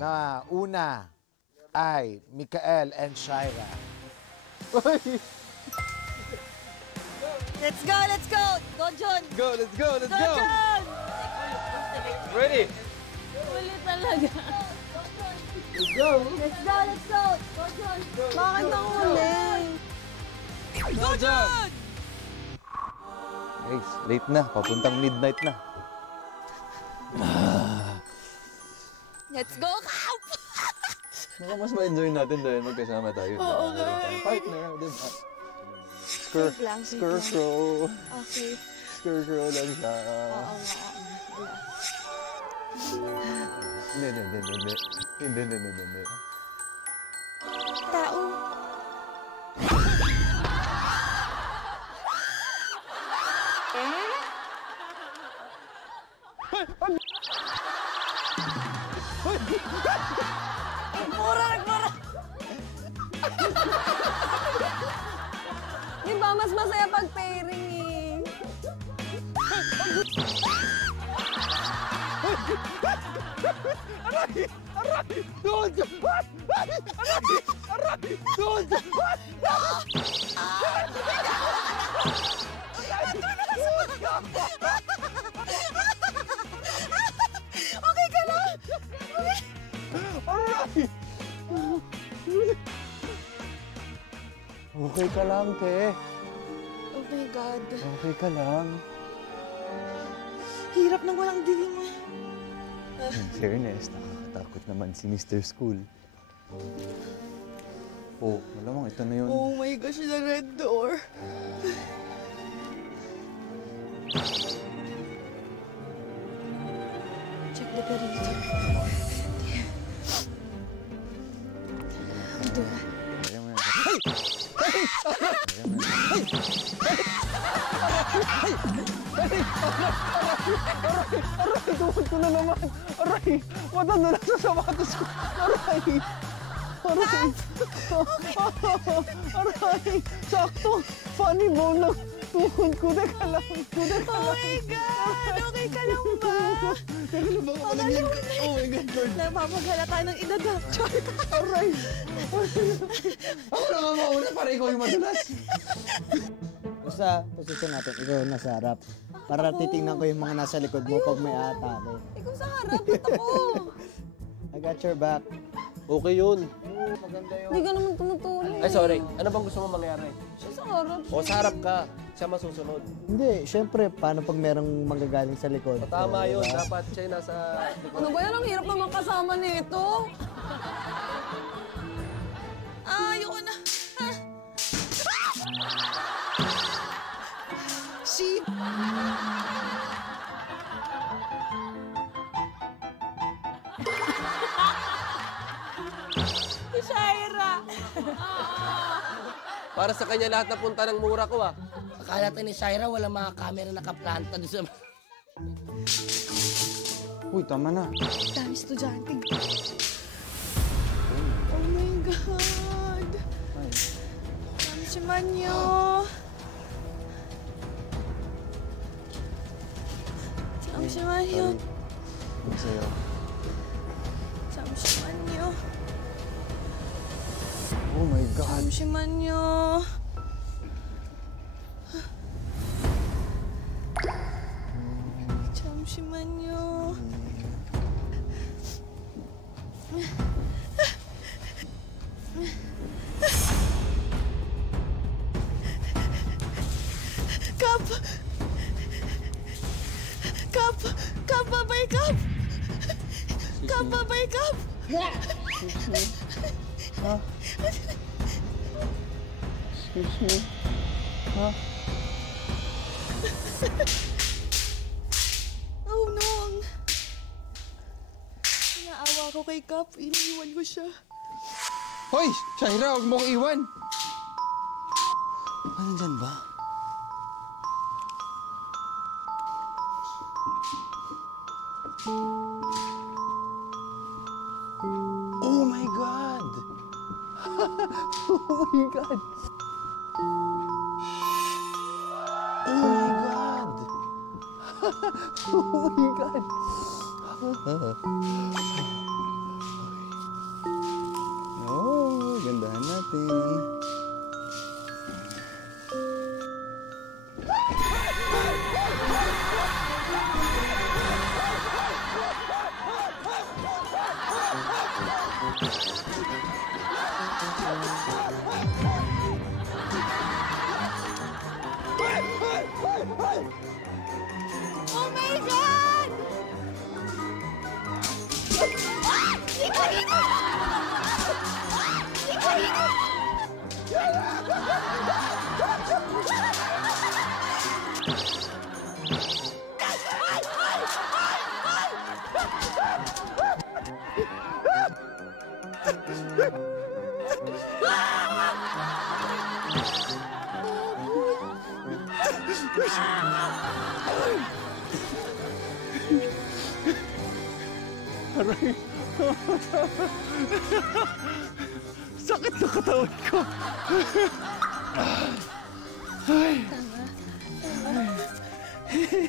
na una ay Mikael and Shaira. Let's go, let's go! Go, John! Go, let's go, let's go! John! Ready? Uli talaga. Let's go! Let's go, let's go! Go, John! Bakit ang uli? Go, John! Guys, late na. Papuntang midnight na. Let's go, Kap! Baka mas ma-enjoy natin dahil magkasama tayo. Oo nga. Partner, di ba? Scarecrow. Okay. Scarecrow lang siya. Oo nga. Hindi. Tao. Nagmura! Di ba, mas masaya pag pairing eh. Aray! Doon! Aray! Doon! Okay ka lang? Aray! Okay ka lang, te. Oh my God. Okay ka lang. Hirap nang walang dilim eh. In fairness, nakakatakot naman si Mr. School. Oh, malamang ito na yun. Oh my gosh, the red door. Check the perimeter. Ito. Ayaw mo yan. Hey! Ayaw mo yan. Aray! Tuhod ko na naman! Aray! Matanda na sa sapatos ko! Aray! Aray! Aray! Sakto! Funny bone lang! Tuhod ko! Teka lang! Oh my God! Okay ka lang ba? Teka lang ba? Malagyan ko! Oh my God, Lord! Napapaghalata ng edad na. Aray! Ako na nga mauna para ikaw yung madulas! Sa posisyon natin, ikaw nasa harap. Para titingnan ko yung mga nasa likod mo pag may atake. Ikaw sa harap, ba't ako? I got your back. Okay yun. Maganda yun. Hindi ka naman tumutulong. Ay, sorry. Ano bang gusto mo mangyari? Siya sa harap. O, sa harap ka. Siya masusunod. Hindi, syempre, paano pag merong magagaling sa likod? O, tama yun. Dapat siya yung nasa... Ano ba yan? Ang hirap naman kasama nito. Ayoko na. Sheep! Shaira! Para sa kanya lahat na punta ng mura ko, ah. Akala tayo ni Shaira, walang mga camera nakaplanta doon sa... Uy, tama na. Dami estudyante. Oh my God! Dami si Manyo! Dami si Manyo! Ano sa'yo? Dami si Manyo! Oh my God! Dami si Manyo! Dami si Manyo! Kap! Kap! Kap, babay, Kap! Kap, babay, Kap! Excuse me? Ha? Oh, no! Naawa ko kay Kap. Iniiwan ko siya. Hoy! Shaira, huwag mo kong iwan! Ano dyan ba? Oh my God! Oh my God! Oh my God! Oh my God! Oh my God! Ah! Nicolino! Ah! Nicolino! Aray. Sakit sa katawan ko. Ay.